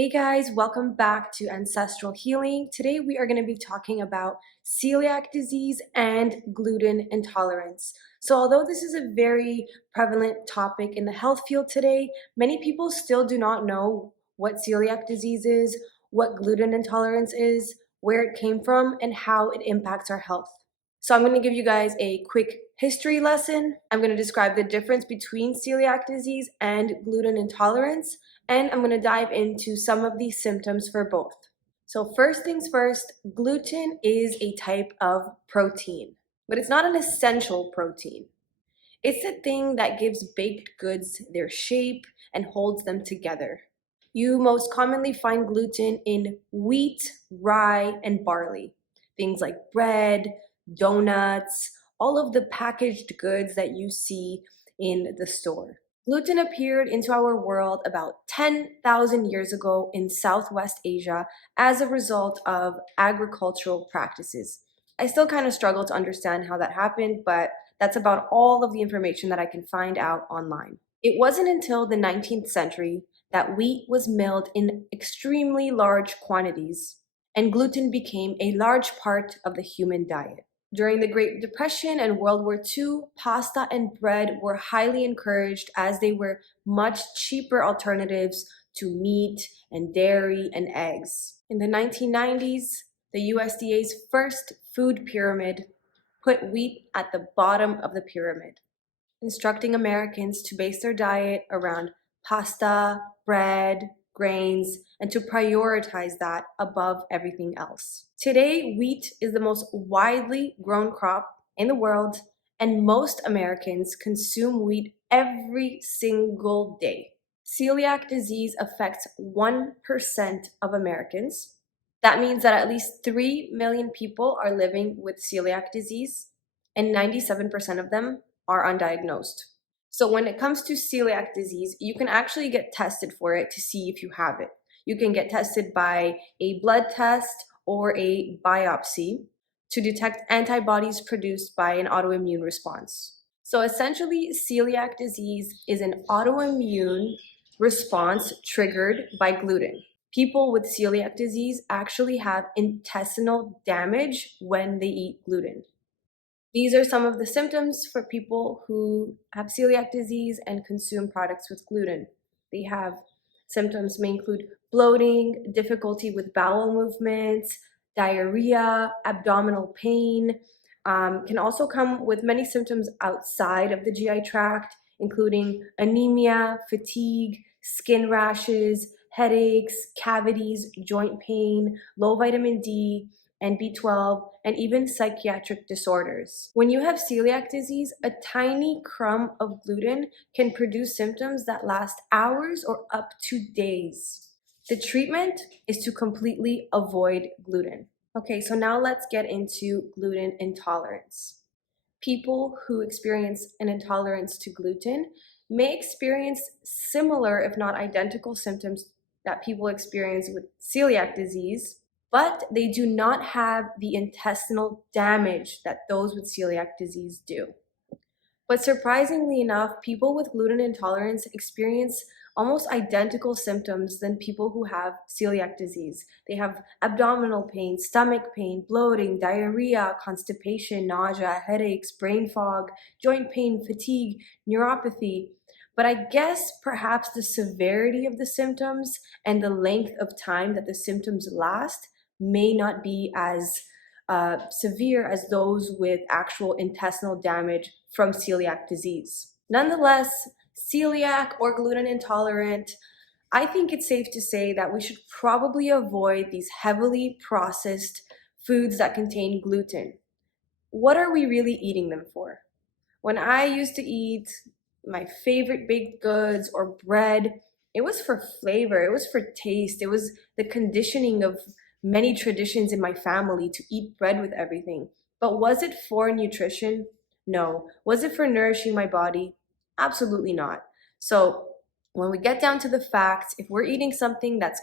Hey guys, welcome back to Ancestral Healing. Today we are going to be talking about celiac disease and gluten intolerance. So although this is a very prevalent topic in the health field today, many people still do not know what celiac disease is, what gluten intolerance is, where it came from, and how it impacts our health. So I'm going to give you guys a quick history lesson. I'm going to describe the difference between celiac disease and gluten intolerance, and I'm going to dive into some of these symptoms for both. So first things first, gluten is a type of protein, but it's not an essential protein. It's the thing that gives baked goods their shape and holds them together. You most commonly find gluten in wheat, rye, and barley. Things like bread, donuts, all of the packaged goods that you see in the store. Gluten appeared into our world about 10,000 years ago in Southwest Asia as a result of agricultural practices. I still kind of struggle to understand how that happened, but that's about all of the information that I can find out online. It wasn't until the 19th century that wheat was milled in extremely large quantities and gluten became a large part of the human diet. During the Great Depression and World War II, pasta and bread were highly encouraged as they were much cheaper alternatives to meat and dairy and eggs. In the 1990s, the USDA's first food pyramid put wheat at the bottom of the pyramid, instructing Americans to base their diet around pasta, bread, grains, and to prioritize that above everything else. Today, wheat is the most widely grown crop in the world, and most Americans consume wheat every single day. Celiac disease affects 1% of Americans. That means that at least 3 million people are living with celiac disease, and 97% of them are undiagnosed. So when it comes to celiac disease, you can actually get tested for it to see if you have it. You can get tested by a blood test or a biopsy to detect antibodies produced by an autoimmune response. So essentially, celiac disease is an autoimmune response triggered by gluten. People with celiac disease actually have intestinal damage when they eat gluten. These are some of the symptoms for people who have celiac disease and consume products with gluten. They have symptoms may include bloating, difficulty with bowel movements, diarrhea, abdominal pain. Can also come with many symptoms outside of the GI tract, including anemia, fatigue, skin rashes, headaches, cavities, joint pain, low vitamin D, and B12, and even psychiatric disorders. When you have celiac disease, a tiny crumb of gluten can produce symptoms that last hours or up to days. The treatment is to completely avoid gluten. Okay, so now let's get into gluten intolerance. People who experience an intolerance to gluten may experience similar, if not identical, symptoms that people experience with celiac disease, but they do not have the intestinal damage that those with celiac disease do. But surprisingly enough, people with gluten intolerance experience almost identical symptoms than people who have celiac disease. They have abdominal pain, stomach pain, bloating, diarrhea, constipation, nausea, headaches, brain fog, joint pain, fatigue, neuropathy. But I guess perhaps the severity of the symptoms and the length of time that the symptoms last may not be as severe as those with actual intestinal damage from celiac disease. Nonetheless, celiac or gluten intolerant, I think it's safe to say that we should probably avoid these heavily processed foods that contain gluten. What are we really eating them for? When I used to eat my favorite baked goods or bread, it was for flavor, it was for taste, it was the conditioning of many traditions in my family to eat bread with everything. But was it for nutrition? No. Was it for nourishing my body? Absolutely not. So when we get down to the facts, if we're eating something that's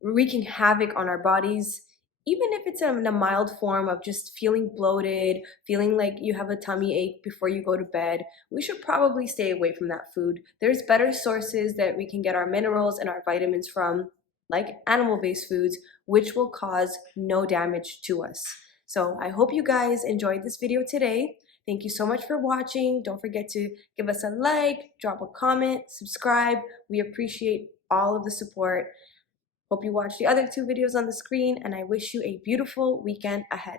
wreaking havoc on our bodies, even if it's in a mild form of just feeling bloated, feeling like you have a tummy ache before you go to bed, we should probably stay away from that food. There's better sources that we can get our minerals and our vitamins from. like animal-based foods, which will cause no damage to us. So I hope you guys enjoyed this video today. Thank you so much for watching. Don't forget to give us a like, drop a comment, subscribe. We appreciate all of the support. Hope you watch the other 2 videos on the screen, and I wish you a beautiful weekend ahead.